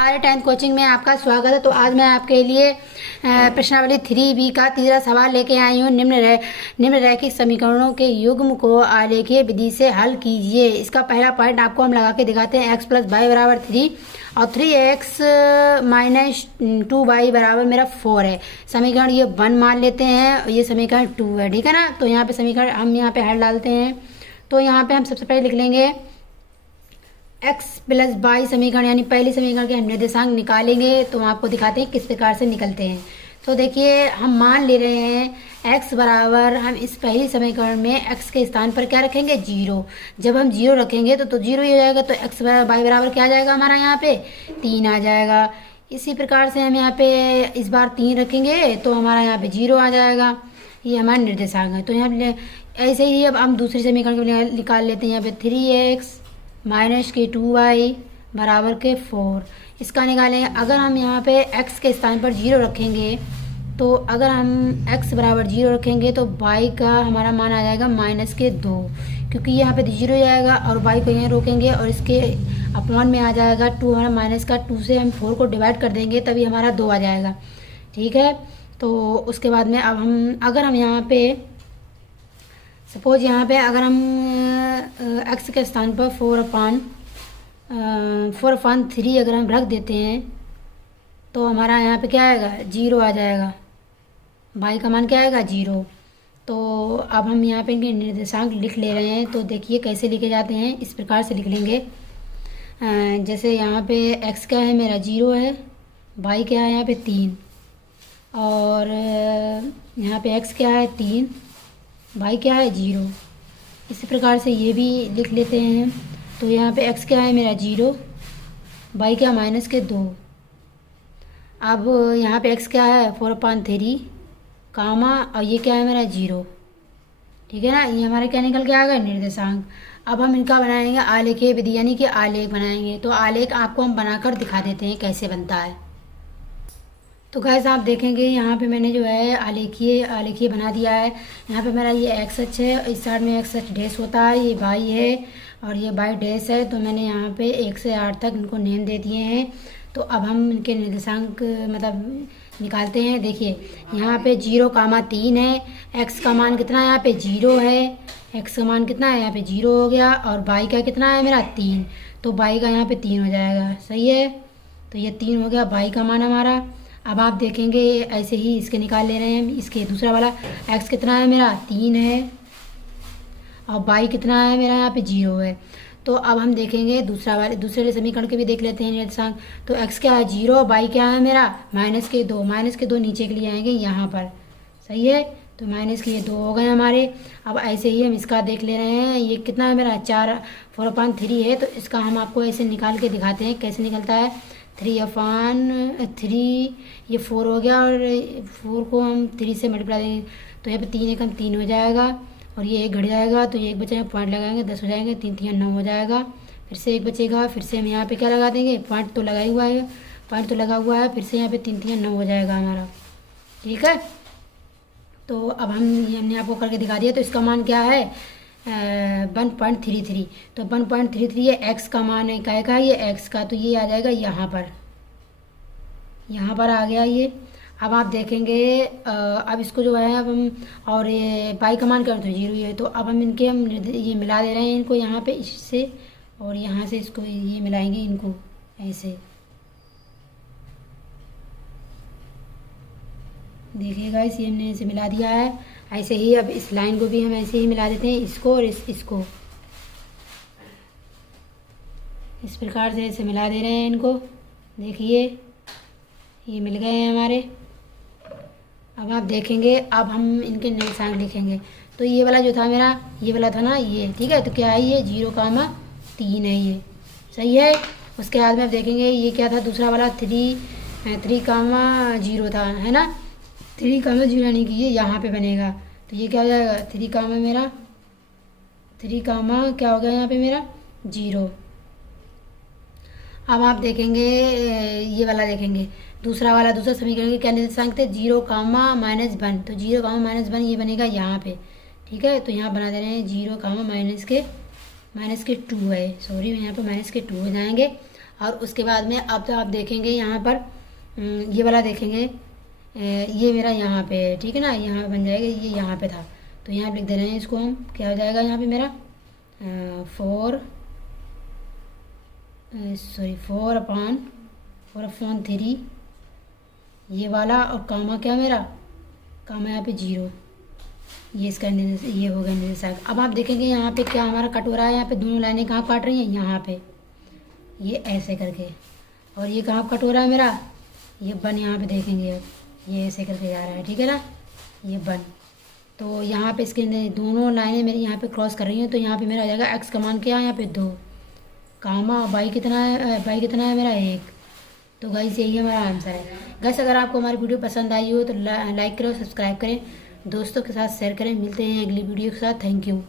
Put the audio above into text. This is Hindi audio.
आर्य 10th कोचिंग में आपका स्वागत है। तो आज मैं आपके लिए प्रश्नावली 3B का तीसरा सवाल लेके आई हूँ। निम्नलिखित समीकरणों के युग्म को आलेखीय विधि से हल कीजिए। इसका पहला पॉइंट आपको हम लगा के दिखाते हैं। x + y बराबर 3 और 3x - 2y बराबर मेरा 4 है। समीकरण ये 1 मान लेते हैं और ये समीकरण 2 है, ठीक है ना। तो यहाँ पे समीकरण हम यहाँ पे हल डालते हैं। तो यहाँ पे हम सबसे पहले लिख लेंगे x + y समीकरण, यानी पहली समीकरण के हम निर्देशांक निकालेंगे। तो आपको दिखाते हैं किस प्रकार से निकलते हैं। तो देखिए, हम मान ले रहे हैं x बराबर, हम इस पहली समीकरण में x के स्थान पर क्या रखेंगे, 0। जब हम 0 रखेंगे तो 0 ही हो जाएगा। तो x y बराबर क्या आ जाएगा हमारा, यहाँ पे 3 आ जाएगा। इसी प्रकार से हम यहाँ पे इस बार 3 रखेंगे तो हमारा यहाँ पे 0 आ जाएगा। ये हमारा निर्देशांक है। तो यहाँ ऐसे ही अब हम दूसरी समीकरण के लिए निकाल लेते हैं। यहाँ पे 3x - 2y बराबर के 4, इसका निकालेंगे। अगर हम यहाँ पे x के स्थान पर 0 रखेंगे, तो अगर हम x बराबर 0 रखेंगे तो y का हमारा मान आ जाएगा -2, क्योंकि यहाँ पे 0 जाएगा और y को यहाँ रोकेंगे और इसके अपमान में आ जाएगा 2, हमारा माइनस का 2 से हम 4 को डिवाइड कर देंगे तभी हमारा 2 आ जाएगा, ठीक है। तो उसके बाद में अब हम अगर हम यहाँ पे सपोज यहाँ पे अगर हम x के स्थान पर 4/3 अगर हम रख देते हैं तो हमारा यहाँ पे क्या आएगा, 0 आ जाएगा। y का मान क्या आएगा, 0। तो अब हम यहाँ पे इनके निर्देशांक लिख ले रहे हैं। तो देखिए कैसे लिखे जाते हैं, इस प्रकार से लिख लेंगे। जैसे यहाँ पे x क्या है मेरा, 0 है, y क्या है यहाँ पे 3, और यहाँ पे x क्या है 3, y क्या है 0। इसी प्रकार से ये भी लिख लेते हैं। तो यहाँ पे x क्या है मेरा 0, y क्या -2। अब यहाँ पे x क्या है 4/3 कामा, और ये क्या है मेरा 0, ठीक है ना। ये हमारे क्या निकल के आ गया, निर्देशांक। अब हम इनका बनाएंगे आलेखीय विधि, यानी कि आलेख बनाएंगे। तो आलेख आपको हम बनाकर दिखा देते हैं कैसे बनता है। तो गाइस आप देखेंगे यहाँ पे मैंने जो है आलेखीय बना दिया है। यहाँ पे मेरा ये x अक्ष है, इस साइड में x अक्ष डैश होता है, ये y है और ये y डैश है। तो मैंने यहाँ पे 1 से 8 तक इनको नेम दे दिए हैं। तो अब हम इनके निर्देशांक मतलब निकालते हैं। देखिए यहाँ पे 0,3 है, x का मान कितना है यहाँ पे 0 है, x का मान कितना है यहाँ पे 0 हो गया, और y का कितना है मेरा 3। तो y का यहाँ पे 3 हो जाएगा, सही है। तो ये 3 हो गया y का मान हमारा। अब आप देखेंगे ऐसे ही इसके निकाल ले रहे हैं हम। इसके दूसरा वाला x कितना है मेरा 3 है और y कितना है मेरा यहाँ पे 0 है। तो अब हम देखेंगे दूसरे वाले समीकरण के भी देख लेते हैं निर्देशांक। तो x क्या है 0 और y क्या है मेरा -2 नीचे के लिए आएंगे यहाँ पर, सही है। तो -2 हो गए हमारे। अब ऐसे ही हम इसका देख ले रहे हैं। ये कितना है मेरा 4/3 है। तो इसका हम आपको ऐसे निकाल के दिखाते हैं कैसे निकलता है। 3/3 ये 4 हो गया और 4 को हम 3 से मल्टीप्लाई देंगे तो यहाँ पे 3 एकम 3 हो जाएगा और ये 1 घट जाएगा। तो ये 1 बचेगा, पॉइंट लगाएंगे 10 हो जाएंगे, 3 3 9 हो जाएगा। फिर से 1 बचेगा, फिर से हम यहाँ पे क्या लगा देंगे, पॉइंट तो लगा हुआ है, फिर से यहाँ पे 3 3 9 हो जाएगा हमारा, ठीक है। तो अब हमने आपको करके दिखा दिया। तो इसका मान क्या है 1.33। तो 1.33 ये x का मान है, काय का ये x का। तो ये आ जाएगा यहाँ पर आ गया ये। अब आप देखेंगे अब इसको जो है अब हम, और ये y का मान कर तो 0 ही है। तो अब हम ये मिला दे रहे हैं इनको यहाँ पे इससे, और यहाँ से इसको ये मिलाएंगे इनको ऐसे, देखिएगा इसे हमने ऐसे मिला दिया है। ऐसे ही अब इस लाइन को भी हम ऐसे ही मिला देते हैं, इसको और इसको इस प्रकार से ऐसे मिला दे रहे हैं इनको। देखिए ये मिल गए हैं हमारे। अब आप देखेंगे, अब हम इनके निर्देशांक लिखेंगे। तो ये वाला जो था मेरा, ये वाला था ना ये, ठीक है। तो क्या है ये 0,3 है, ये सही है। उसके बाद में आप देखेंगे ये क्या था दूसरा वाला 3,0 था, है ना। 3,0 यानी कि ये यहाँ पे बनेगा। तो ये क्या हो जाएगा 3, क्या हो गया यहाँ पे मेरा 0। अब आप देखेंगे ये वाला देखेंगे दूसरा समीकरण के क्या निर्देशांक थे 0,-1। तो 0,-1 ये बनेगा यहाँ पे, ठीक है। तो यहाँ बना दे रहे हैं 0, -2 है, सॉरी यहाँ पे -2 हो जाएंगे। और उसके बाद में अब तो आप देखेंगे यहाँ पर ये वाला देखेंगे, ये मेरा यहाँ पे है, ठीक है ना, यहाँ पे बन जाएगा, ये यहाँ पे था, तो यहाँ पे लिख दे रहे हैं इसको हम, क्या हो जाएगा यहाँ पे मेरा 4/3 ये वाला, और कामा क्या मेरा, कामा यहाँ पे 0, ये इसका ये हो गया निर्देशांक। अब आप देखेंगे यहाँ पे क्या हमारा कट हो रहा है, यहाँ पे दोनों लाइनें कहाँ काट रही हैं, यहाँ पे ये ऐसे करके, और ये कहाँ कट हो रहा है मेरा, ये बन, यहाँ पे देखेंगे अब ये ऐसे करके जा रहा है, ठीक है ना, ये बन। तो यहाँ पे इसके दोनों लाइनें मेरी यहाँ पे क्रॉस कर रही हैं, तो यहाँ पे मेरा हो जाएगा एक्स का मान क्या है यहाँ पे 2, कामा बाई कितना है, बाई कितना है मेरा 1। तो गाइस यही हमारा आंसर है। गाइस अगर आपको हमारी वीडियो पसंद आई हो तो लाइक करें, सब्सक्राइब करें, दोस्तों के साथ शेयर करें। मिलते हैं अगली वीडियो के साथ। Thank you.